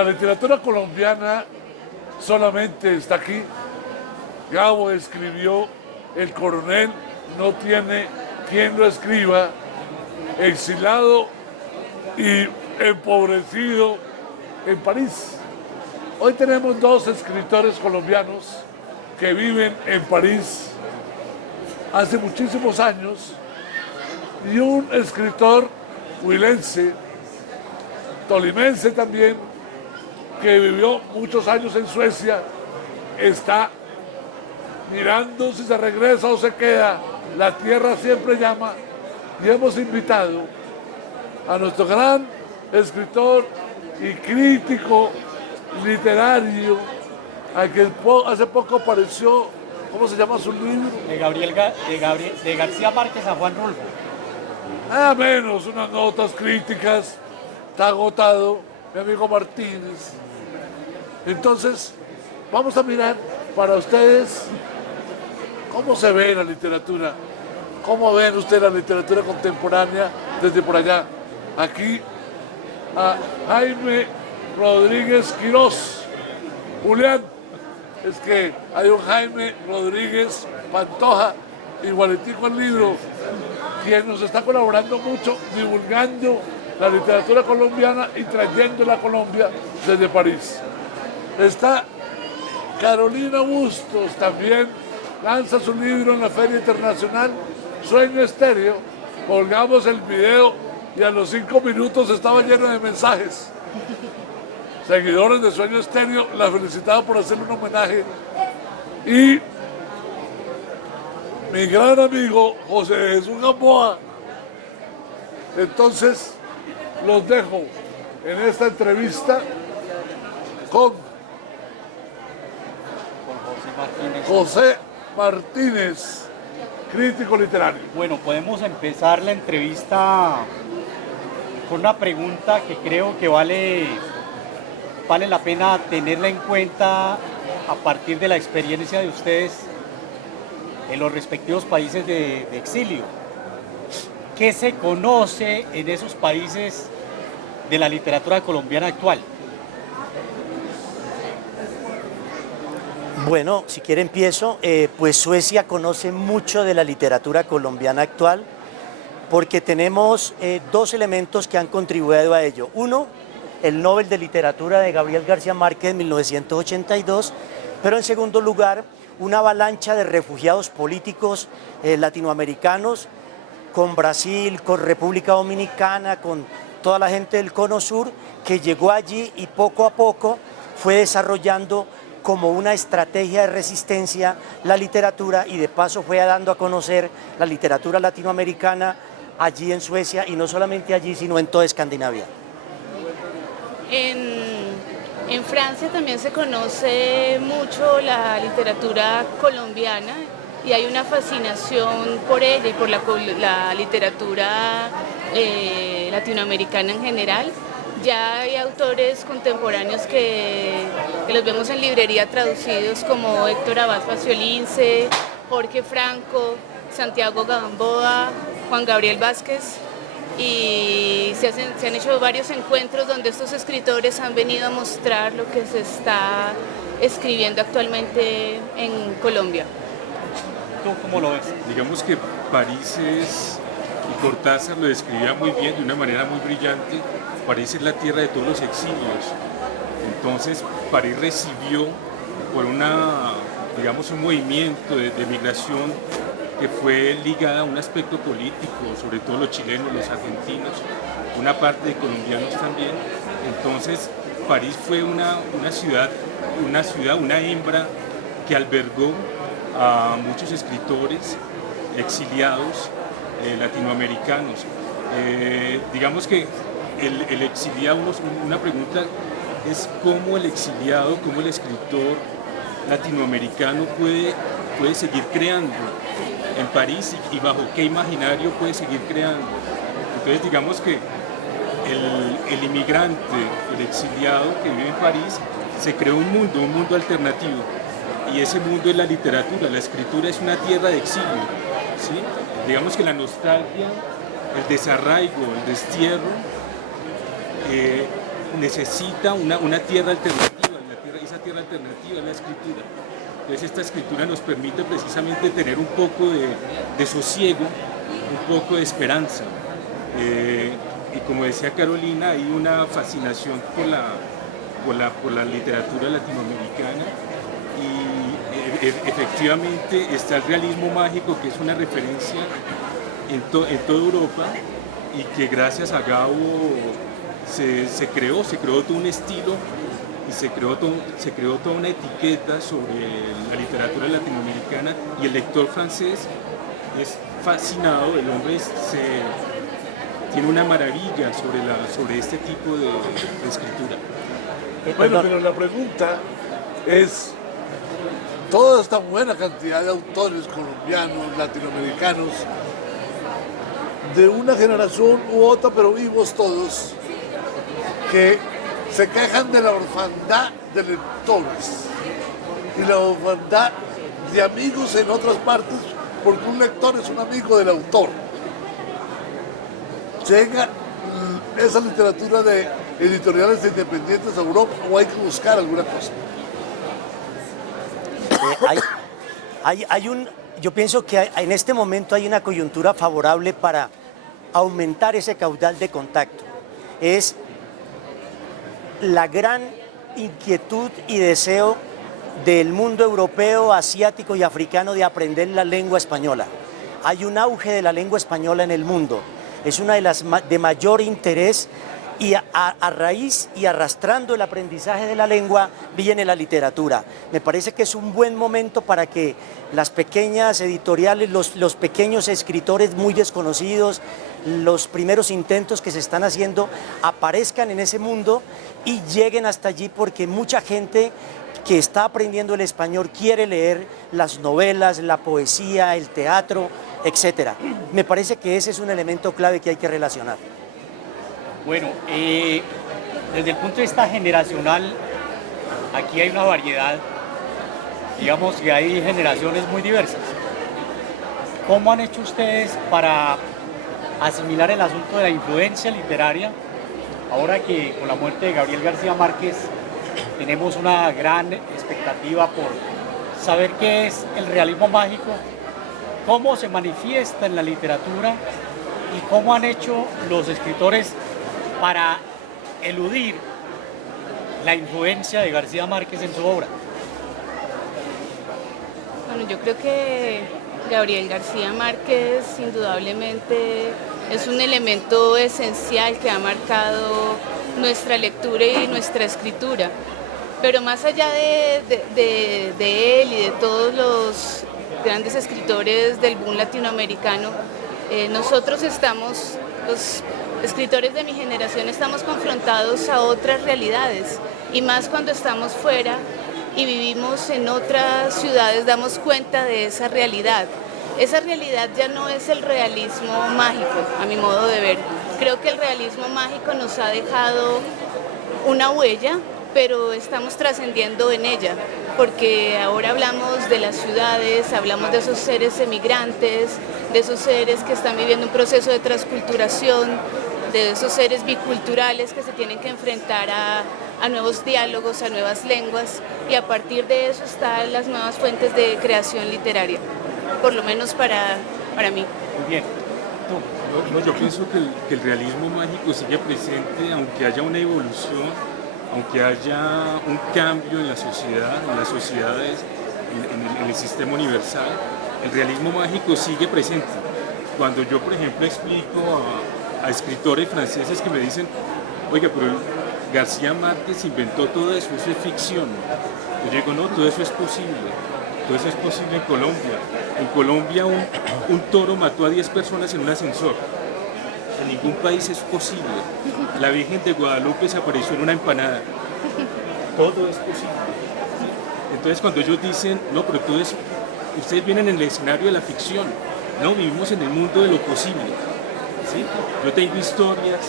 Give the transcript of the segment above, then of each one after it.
La literatura colombiana solamente está aquí. Gabo escribió El coronel no tiene quien lo escriba, exilado y empobrecido en París. Hoy tenemos dos escritores colombianos que viven en París hace muchísimos años y un escritor huilense, tolimense también, que vivió muchos años en Suecia, está mirando si se regresa o se queda. La tierra siempre llama y hemos invitado a nuestro gran escritor y crítico literario, a quien hace poco apareció, ¿cómo se llama su libro? De García Márquez a Juan Rulfo. Nada menos, unas notas críticas, está agotado, mi amigo Martínez. Entonces, vamos a mirar para ustedes cómo se ve la literatura, cómo ven ustedes la literatura contemporánea desde por allá. Aquí a Jaime Rodríguez Quirós. Julián, es que hay un Jaime Rodríguez Pantoja, igualitico al libro, quien nos está colaborando mucho, divulgando la literatura colombiana y trayéndola a Colombia desde París. Está Carolina Bustos, también lanza su libro en la Feria Internacional Sueño Estéreo. Colgamos el video y a los 5 minutos estaba lleno de mensajes. Seguidores de Sueño Estéreo la felicitaban por hacerle un homenaje. Y mi gran amigo José Jesús Gamboa. Entonces los dejo en esta entrevista con José Martínez, crítico literario. Bueno, podemos empezar la entrevista con una pregunta que creo que vale la pena tenerla en cuenta a partir de la experiencia de ustedes en los respectivos países de exilio. ¿Qué se conoce en esos países de la literatura colombiana actual? Bueno, si quiere empiezo. Pues Suecia conoce mucho de la literatura colombiana actual porque tenemos dos elementos que han contribuido a ello. Uno, el Nobel de Literatura de Gabriel García Márquez en 1982, pero en segundo lugar, una avalancha de refugiados políticos latinoamericanos con Brasil, con República Dominicana, con toda la gente del Cono Sur, que llegó allí y poco a poco fue desarrollando como una estrategia de resistencia la literatura y de paso fue dando a conocer la literatura latinoamericana allí en Suecia y no solamente allí, sino en toda Escandinavia. En Francia también se conoce mucho la literatura colombiana y hay una fascinación por ella y por la literatura latinoamericana en general. Ya hay autores contemporáneos que los vemos en librería traducidos como Héctor Abad Faciolince, Jorge Franco, Santiago Gamboa, Juan Gabriel Vázquez, y se han hecho varios encuentros donde estos escritores han venido a mostrar lo que se está escribiendo actualmente en Colombia. ¿Tú cómo lo ves? Digamos que París es, y Cortázar lo describía muy bien, de una manera muy brillante, París es la tierra de todos los exilios. Entonces París recibió por digamos, un movimiento de migración que fue ligada a un aspecto político, sobre todo los chilenos, los argentinos, una parte de colombianos también. Entonces París fue una hembra que albergó a muchos escritores exiliados latinoamericanos. Digamos que el exiliado, una pregunta es cómo el exiliado, cómo el escritor latinoamericano puede seguir creando en París y bajo qué imaginario puede seguir creando. Entonces digamos que el inmigrante, el exiliado que vive en París, se creó un mundo alternativo y ese mundo es la literatura, la escritura es una tierra de exilio, ¿sí? Digamos que la nostalgia, el desarraigo, el destierro necesita una tierra alternativa, esa tierra alternativa es la escritura. Entonces esta escritura nos permite precisamente tener un poco de sosiego, un poco de esperanza. Y como decía Carolina, hay una fascinación por la literatura latinoamericana y efectivamente está el realismo mágico, que es una referencia en toda Europa y que gracias a Gabo se creó todo un estilo y se creó toda una etiqueta sobre la literatura latinoamericana, y el lector francés es fascinado, el hombre tiene una maravilla sobre este tipo de escritura. Bueno, pero la pregunta es, toda esta buena cantidad de autores colombianos, latinoamericanos, de una generación u otra, pero vivos todos, que se quejan de la orfandad de lectores y la orfandad de amigos en otras partes, porque un lector es un amigo del autor. ¿Llega esa literatura de editoriales independientes a Europa o hay que buscar alguna cosa? Yo pienso que en este momento hay una coyuntura favorable para aumentar ese caudal de contacto. Es la gran inquietud y deseo del mundo europeo, asiático y africano de aprender la lengua española. Hay un auge de la lengua española en el mundo. Es una de las de mayor interés, y a raíz y arrastrando el aprendizaje de la lengua viene la literatura. Me parece que es un buen momento para que las pequeñas editoriales, los pequeños escritores muy desconocidos, los primeros intentos que se están haciendo aparezcan en ese mundo y lleguen hasta allí, porque mucha gente que está aprendiendo el español quiere leer las novelas, la poesía, el teatro, etc. Me parece que ese es un elemento clave que hay que relacionar. Bueno, desde el punto de vista generacional, aquí hay una variedad, digamos que hay generaciones muy diversas. ¿Cómo han hecho ustedes para asimilar el asunto de la influencia literaria, ahora que con la muerte de Gabriel García Márquez tenemos una gran expectativa por saber qué es el realismo mágico, cómo se manifiesta en la literatura y cómo han hecho los escritores para eludir la influencia de García Márquez en su obra? Bueno, yo creo que Gabriel García Márquez indudablemente es un elemento esencial que ha marcado nuestra lectura y nuestra escritura. Pero más allá de él y de todos los grandes escritores del boom latinoamericano, nosotros estamos, los escritores de mi generación, estamos confrontados a otras realidades, y más cuando estamos fuera y vivimos en otras ciudades, damos cuenta de esa realidad. Esa realidad ya no es el realismo mágico, a mi modo de ver. Creo que el realismo mágico nos ha dejado una huella, pero estamos trascendiendo en ella, porque ahora hablamos de las ciudades, hablamos de esos seres emigrantes, de esos seres que están viviendo un proceso de transculturación, de esos seres biculturales que se tienen que enfrentar a nuevos diálogos, a nuevas lenguas, y a partir de eso están las nuevas fuentes de creación literaria, por lo menos para mí. Muy bien. No, yo pienso que el realismo mágico sigue presente, aunque haya una evolución, aunque haya un cambio en la sociedad, en las sociedades, en el sistema universal. El realismo mágico sigue presente. Cuando yo, por ejemplo, explico a escritores franceses que me dicen, oiga, pero García Márquez inventó todo eso es ficción. Yo digo, no, todo eso es posible. Todo eso es posible en Colombia. En Colombia un toro mató a 10 personas en un ascensor. En ningún país es posible. La Virgen de Guadalupe se apareció en una empanada. Todo es posible. Entonces cuando ellos dicen, no, pero todo eso, ustedes vienen en el escenario de la ficción. No, vivimos en el mundo de lo posible. ¿Sí? Yo tengo historias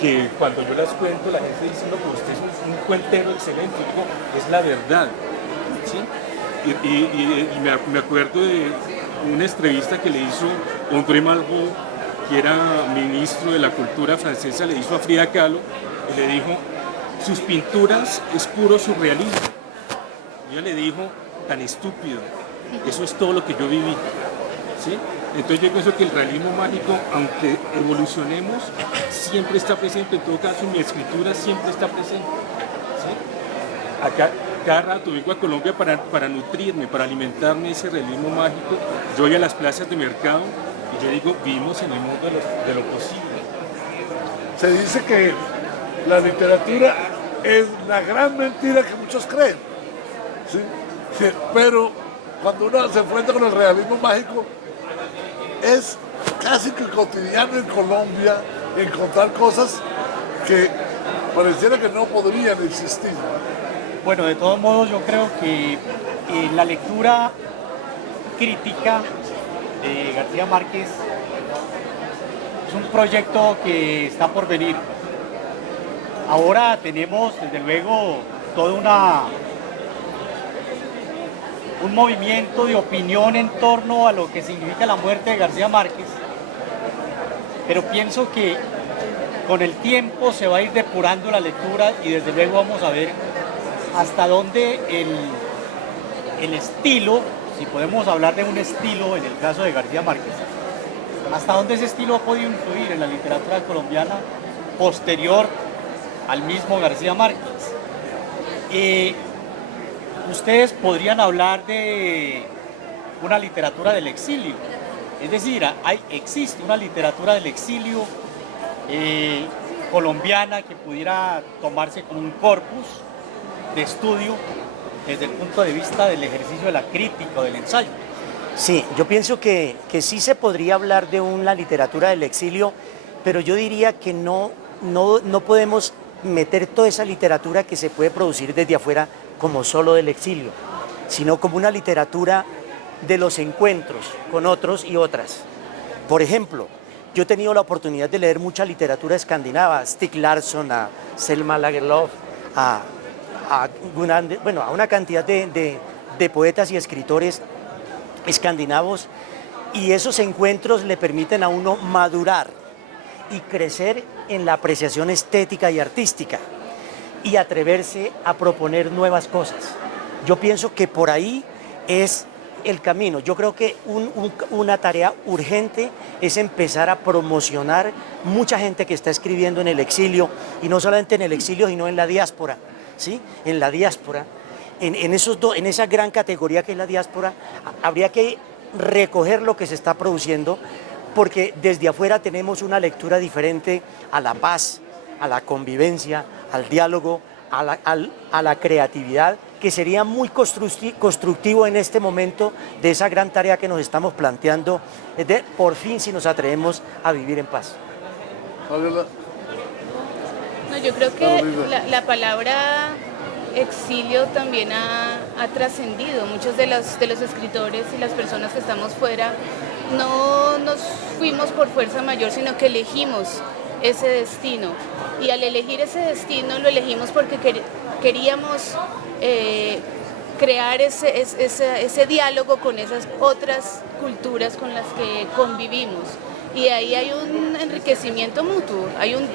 que cuando yo las cuento la gente dice, no, pero usted es un cuentero excelente. Yo digo, es la verdad. ¿Sí? Y me acuerdo de una entrevista que le hizo André Malraux, que era ministro de la cultura francesa, le hizo a Frida Kahlo, y le dijo, sus pinturas es puro surrealismo. Y ella le dijo, tan estúpido, eso es todo lo que yo viví. ¿Sí? Entonces yo pienso que el realismo mágico, aunque evolucionemos, siempre está presente, en todo caso mi escritura siempre está presente. ¿Sí? Acá, cada rato vengo a Colombia para nutrirme, para alimentarme de ese realismo mágico. Yo voy a las plazas de mercado y yo digo, vivimos en el mundo de lo posible. Se dice que la literatura es la gran mentira que muchos creen. ¿Sí? Sí, pero cuando uno se enfrenta con el realismo mágico, es casi que cotidiano en Colombia encontrar cosas que pareciera que no podrían existir. Bueno, de todos modos yo creo que la lectura crítica de García Márquez es un proyecto que está por venir. Ahora tenemos desde luego todo un movimiento de opinión en torno a lo que significa la muerte de García Márquez, pero pienso que con el tiempo se va a ir depurando la lectura y desde luego vamos a ver hasta dónde el estilo, si podemos hablar de un estilo en el caso de García Márquez, hasta dónde ese estilo ha podido influir en la literatura colombiana posterior al mismo García Márquez. Ustedes podrían hablar de una literatura del exilio, es decir, existe una literatura del exilio colombiana que pudiera tomarse como un corpus de estudio desde el punto de vista del ejercicio de la crítica o del ensayo. Sí, yo pienso que sí se podría hablar de una literatura del exilio, pero yo diría que no podemos meter toda esa literatura que se puede producir desde afuera como solo del exilio, sino como una literatura de los encuentros con otros y otras. Por ejemplo, yo he tenido la oportunidad de leer mucha literatura escandinava, a Stieg Larsson, a Selma Lagerlöf, a una cantidad de poetas y escritores escandinavos, y esos encuentros le permiten a uno madurar y crecer en la apreciación estética y artística y atreverse a proponer nuevas cosas. Yo pienso que por ahí es el camino. Yo creo que una tarea urgente es empezar a promocionar mucha gente que está escribiendo en el exilio, y no solamente en el exilio, sino en la diáspora, ¿sí? En la diáspora, en esa gran categoría que es la diáspora, habría que recoger lo que se está produciendo, porque desde afuera tenemos una lectura diferente a la paz, a la convivencia, al diálogo, a la creatividad, que sería muy constructivo en este momento de esa gran tarea que nos estamos planteando, de por fin si nos atrevemos a vivir en paz. No, yo creo que la palabra exilio también ha trascendido. Muchos de los escritores y las personas que estamos fuera no nos fuimos por fuerza mayor, sino que elegimos ese destino. Y al elegir ese destino lo elegimos porque queríamos crear ese diálogo con esas otras culturas con las que convivimos. Y ahí hay un enriquecimiento mutuo, hay un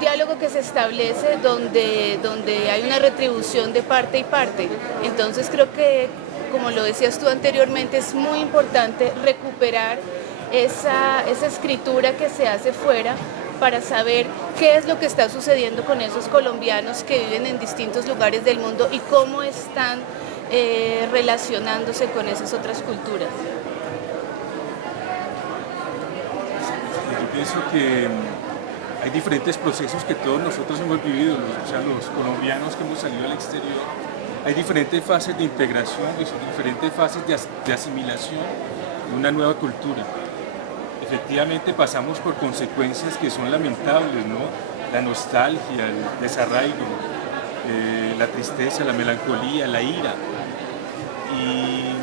diálogo que se establece donde hay una retribución de parte y parte. Entonces creo que, como lo decías tú anteriormente, es muy importante recuperar esa escritura que se hace fuera para saber qué es lo que está sucediendo con esos colombianos que viven en distintos lugares del mundo y cómo están relacionándose con esas otras culturas. Yo pienso que hay diferentes procesos que todos nosotros hemos vivido, o sea, los colombianos que hemos salido al exterior. Hay diferentes fases de integración y diferentes fases de asimilación de una nueva cultura. Efectivamente pasamos por consecuencias que son lamentables, ¿no? La nostalgia, el desarraigo, la tristeza, la melancolía, la ira. Y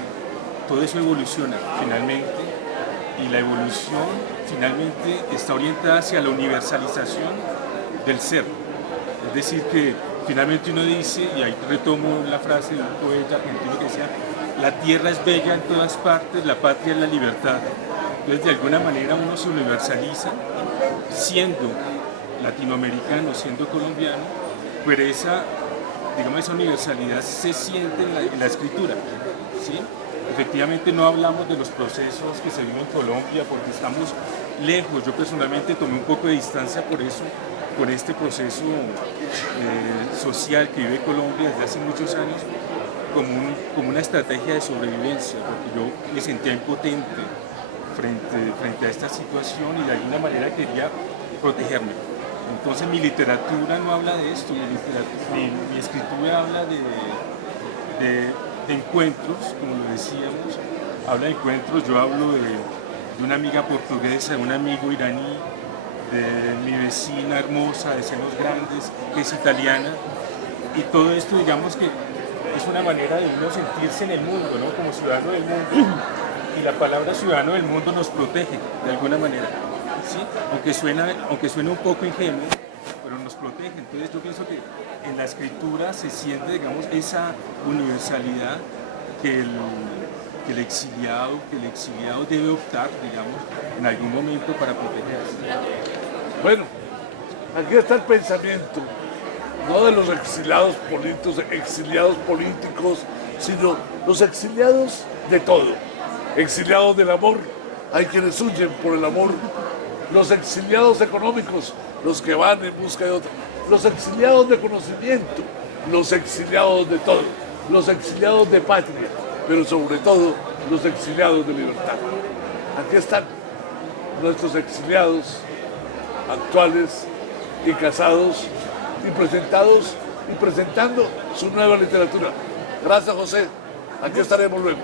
todo eso evoluciona finalmente, y la evolución finalmente está orientada hacia la universalización del ser. Es decir, que finalmente uno dice, y ahí retomo la frase de un poeta argentino que decía, la tierra es bella en todas partes, la patria es la libertad. Entonces, de alguna manera uno se universaliza siendo latinoamericano siendo colombiano, pero esa universalidad se siente en la escritura, ¿sí? Efectivamente no hablamos de los procesos que se viven en Colombia porque estamos lejos. Yo personalmente tomé un poco de distancia por eso, por este proceso social que vive Colombia desde hace muchos años, como una estrategia de sobrevivencia, porque yo me sentía impotente frente a esta situación y de alguna manera quería protegerme. Entonces mi literatura no habla de esto, mi escritura habla de encuentros, como lo decíamos, habla de encuentros. Yo hablo de una amiga portuguesa, de un amigo iraní, de mi vecina hermosa de senos grandes, que es italiana, y todo esto digamos que es una manera de uno sentirse en el mundo, ¿no? Como ciudadano del mundo, y la palabra ciudadano del mundo nos protege de alguna manera, ¿sí? Aunque suene un poco ingenuo, pero nos protege. Entonces yo pienso que en la escritura se siente, digamos, esa universalidad que el exiliado debe optar, digamos, en algún momento para protegerse. Bueno, aquí está el pensamiento, no de los exiliados políticos, sino los exiliados de todo. Exiliados del amor, hay quienes huyen por el amor. Los exiliados económicos, los que van en busca de otro. Los exiliados de conocimiento, los exiliados de todo. Los exiliados de patria, pero sobre todo los exiliados de libertad. Aquí están nuestros exiliados actuales y casados y presentando su nueva literatura. Gracias, José. Aquí estaremos luego.